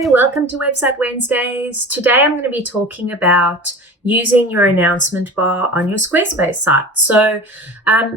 Hi, welcome to Website Wednesdays. Today I'm going to be talking about using your announcement bar on your Squarespace site. So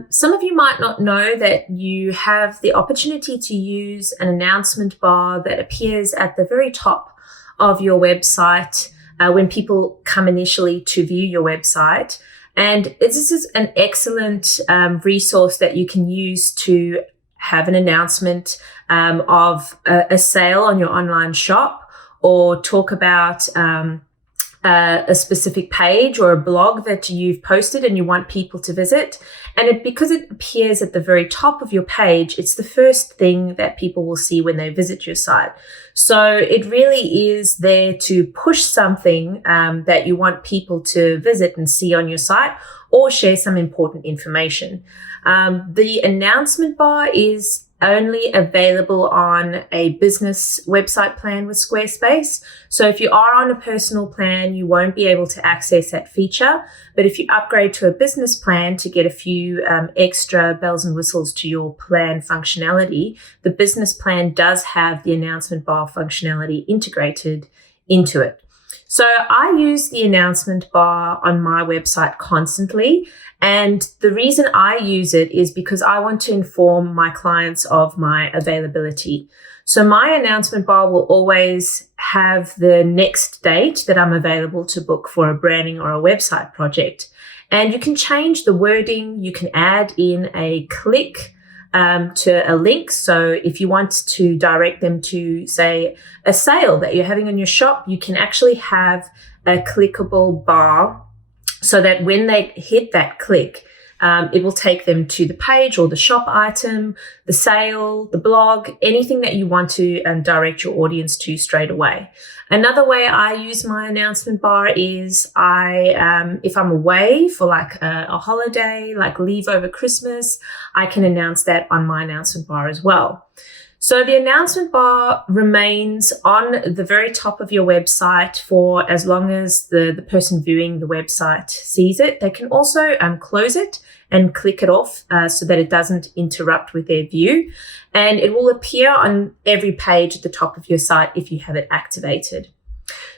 some of you might not know that you have the opportunity to use an announcement bar that appears at the very top of your website when people come initially to view your website. And this is an excellent resource that you can use to have an announcement of a sale on your online shop, or talk about a specific page or a blog that you've posted and you want people to visit. And because it appears at the very top of your page, it's the first thing that people will see when they visit your site. So it really is there to push something that you want people to visit and see on your site, or share some important information. The announcement bar is only available on a business website plan with Squarespace. So if you are on a personal plan, you won't be able to access that feature. But if you upgrade to a business plan to get a few extra bells and whistles to your plan functionality, the business plan does have the announcement bar functionality integrated into it. So I use the announcement bar on my website constantly. And the reason I use it is because I want to inform my clients of my availability. So my announcement bar will always have the next date that I'm available to book for a branding or a website project. And you can change the wording. You can add in a click to a link. So if you want to direct them to, say, a sale that you're having in your shop, you can actually have a clickable bar so that when they hit that click, it will take them to the page or the shop item, the sale, the blog, anything that you want to direct your audience to straight away. Another way I use my announcement bar is if I'm away for like a holiday, like leave over Christmas, I can announce that on my announcement bar as well. So the announcement bar remains on the very top of your website for as long as the person viewing the website sees it. They can also close it and click it off so that it doesn't interrupt with their view. And it will appear on every page at the top of your site if you have it activated.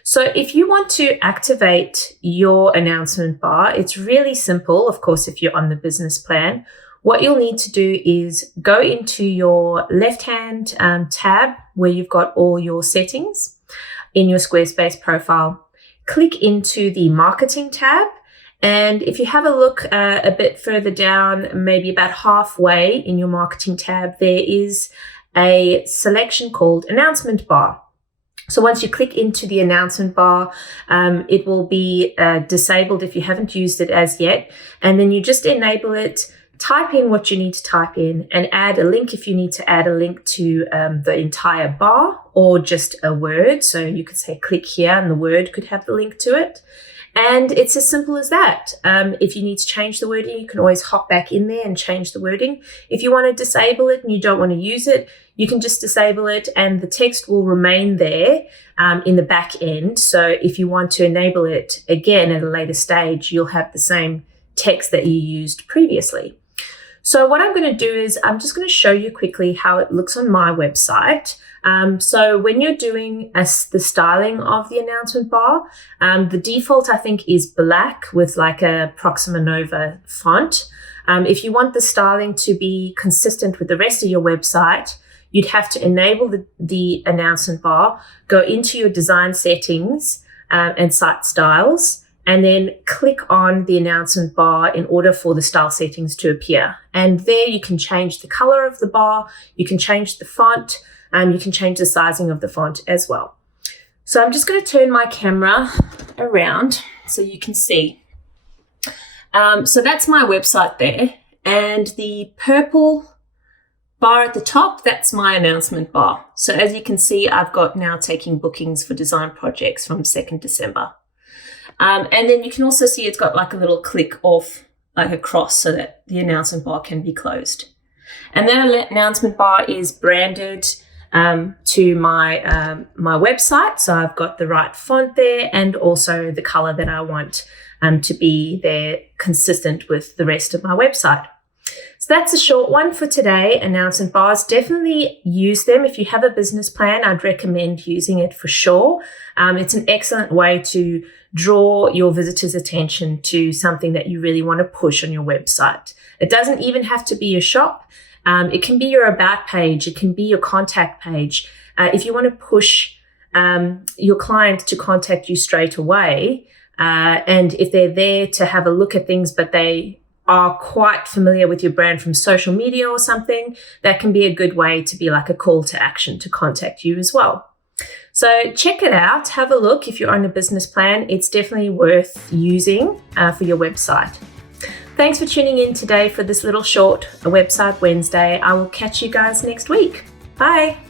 So if you want to activate your announcement bar, it's really simple. Of course, if you're on the business plan, what you'll need to do is go into your left-hand tab where you've got all your settings in your Squarespace profile. Click into the marketing tab. And if you have a look a bit further down, maybe about halfway in your marketing tab, there is a selection called announcement bar. So once you click into the announcement bar, it will be disabled if you haven't used it as yet. And then you just enable it. Type in what you need to type in and add a link if you need to add a link to the entire bar or just a word. So you could say click here and the word could have the link to it. And it's as simple as that. If you need to change the wording, you can always hop back in there and change the wording. If you want to disable it and you don't want to use it, you can just disable it and the text will remain there in the back end. So if you want to enable it again at a later stage, you'll have the same text that you used previously. So what I'm going to do is I'm just going to show you quickly how it looks on my website. So when you're doing the styling of the announcement bar, the default I think is black with like a Proxima Nova font. If you want the styling to be consistent with the rest of your website, you'd have to enable the announcement bar, go into your design settings and site styles, and then click on the announcement bar in order for the style settings to appear. And there you can change the color of the bar, you can change the font, you can change the sizing of the font as well. So I'm just going to turn my camera around so you can see. So that's my website there. And the purple bar at the top, that's my announcement bar. So as you can see, I've got now taking bookings for design projects from 2nd December. And then you can also see it's got like a little click off, like a cross, so that the announcement bar can be closed. And that announcement bar is branded to my website. So I've got the right font there and also the color that I want to be there consistent with the rest of my website. So that's a short one for today. Announcement bars, definitely use them. If you have a business plan, I'd recommend using it for sure. It's an excellent way to draw your visitors' attention to something that you really want to push on your website. It doesn't even have to be your shop. It can be your about page. It can be your contact page. If you want to push your client to contact you straight away, and if they're there to have a look at things, but they are quite familiar with your brand from social media or something, that can be a good way to be like a call to action to contact you as well. So check it out, have a look. If you're on a business plan, it's definitely worth using for your website. Thanks for tuning in today for this little short Website Wednesday. I will catch you guys next week. Bye.